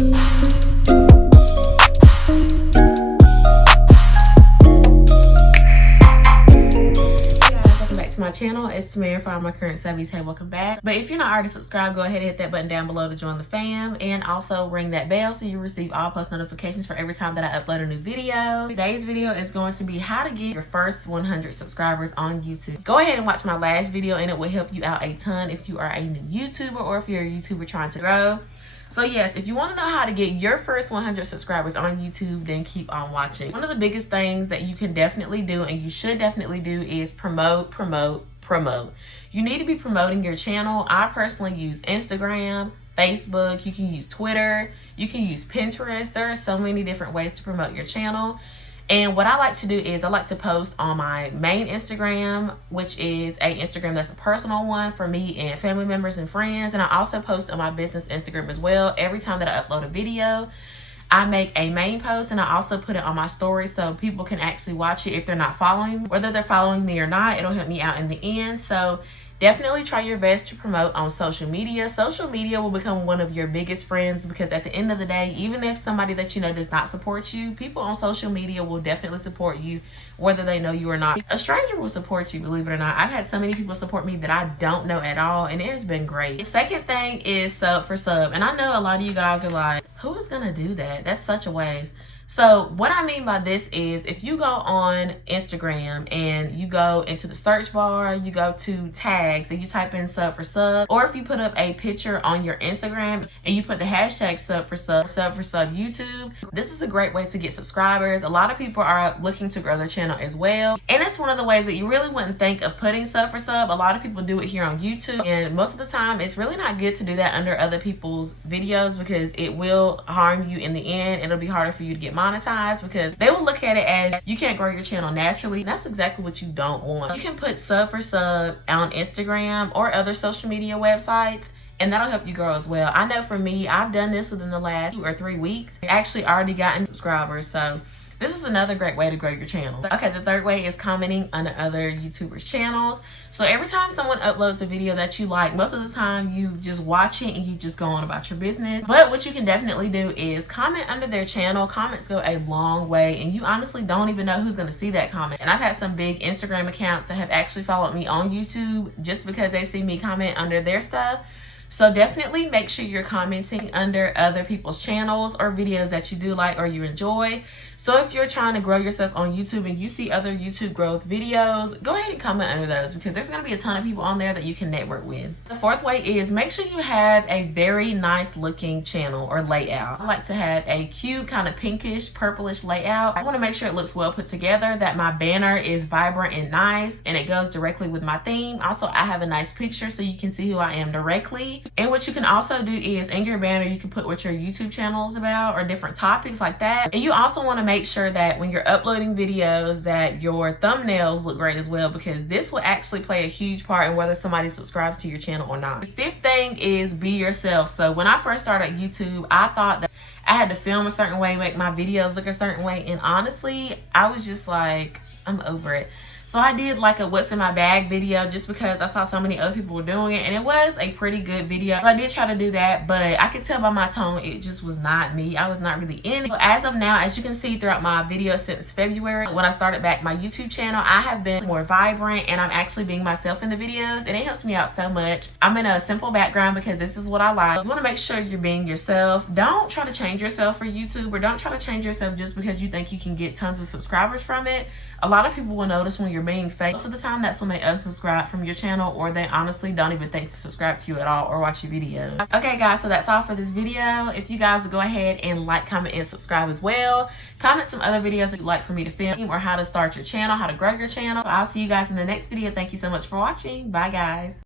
My channel. It's Tamara from my current subbies. Hey, welcome back. But if you're not already subscribed, go ahead and hit that button down below to join the fam, and also ring that bell so you receive all post notifications for every time that I upload a new video. Today's video is going to be how to get your first 100 subscribers on YouTube. Go ahead and watch my last video and it will help you out a ton if you are a new YouTuber or if you're a YouTuber trying to grow. So yes, if you want to know how to get your first 100 subscribers on YouTube, then keep on watching. One of the biggest things that you can definitely do and you should definitely do is promote. You need to be promoting your channel. I personally use Instagram, Facebook, you can use Twitter, you can use Pinterest. There are so many different ways to promote your channel. And what I like to do is I like to post on my main Instagram, which is an Instagram that's a personal one for me and family members and friends. And I also post on my business Instagram as well. Every time that I upload a video, I make a main post and I also put it on my story so people can actually watch it if they're not following me. Whether they're following me or not, it'll help me out in the end. So definitely try your best to promote on social media. Social media will become one of your biggest friends because at the end of the day, even if somebody that you know does not support you, people on social media will definitely support you whether they know you or not. A stranger will support you, believe it or not. I've had so many people support me that I don't know at all, and it has been great. The second thing is sub for sub. And I know a lot of you guys are like, who is gonna do that? That's such a waste. So what I mean by this is if you go on Instagram and you go into the search bar, you go to tags and you type in sub for sub, or if you put up a picture on your Instagram and you put the hashtag sub for sub YouTube, this is a great way to get subscribers. A lot of people are looking to grow their channel as well. And it's one of the ways that you really wouldn't think of putting sub for sub. A lot of people do it here on YouTube, and most of the time it's really not good to do that under other people's videos because it will harm you in the end. It'll be harder for you to get monetized because they will look at it as you can't grow your channel naturally. That's exactly what you don't want. You can put sub for sub on Instagram or other social media websites, and that'll help you grow as well. I know for me, I've done this within the last 2 or 3 weeks. I've actually already gotten subscribers, so this is another great way to grow your channel. Okay, the third way is commenting on other YouTubers' channels. So every time someone uploads a video that you like, most of the time you just watch it and you just go on about your business. But what you can definitely do is comment under their channel. Comments go a long way, and you honestly don't even know who's gonna see that comment. And I've had some big Instagram accounts that have actually followed me on YouTube just because they see me comment under their stuff. So definitely make sure you're commenting under other people's channels or videos that you do like or you enjoy. So if you're trying to grow yourself on YouTube and you see other YouTube growth videos, go ahead and comment under those because there's going to be a ton of people on there that you can network with. The fourth way is make sure you have a very nice looking channel or layout. I like to have a cute kind of pinkish, purplish layout. I want to make sure it looks well put together, that my banner is vibrant and nice and it goes directly with my theme. Also, I have a nice picture so you can see who I am directly. And what you can also do is in your banner, you can put what your YouTube channel is about or different topics like that. And you also want to make sure that when you're uploading videos that your thumbnails look great as well, because this will actually play a huge part in whether somebody subscribes to your channel or not. The fifth thing is be yourself. So when I first started YouTube, I thought that I had to film a certain way, make my videos look a certain way, and honestly, I was just like, I'm over it. So I did like a what's in my bag video just because I saw so many other people were doing it, and it was a pretty good video. So I did try to do that, but I could tell by my tone it just was not me. I was not really in it. So as of now, as you can see throughout my videos since February, when I started back my YouTube channel, I have been more vibrant and I'm actually being myself in the videos, and it helps me out so much. I'm in a simple background because this is what I like. You want to make sure you're being yourself. Don't try to change yourself for YouTube, or don't try to change yourself just because you think you can get tons of subscribers from it. A lot of people will notice when you're being fake. Most of the time, that's when they unsubscribe from your channel, or they honestly don't even think to subscribe to you at all or watch your videos. Okay, guys, so that's all for this video. If you guys would go ahead and like, comment, and subscribe as well. Comment some other videos that you'd like for me to film, or how to start your channel, how to grow your channel. So I'll see you guys in the next video. Thank you so much for watching. Bye, guys.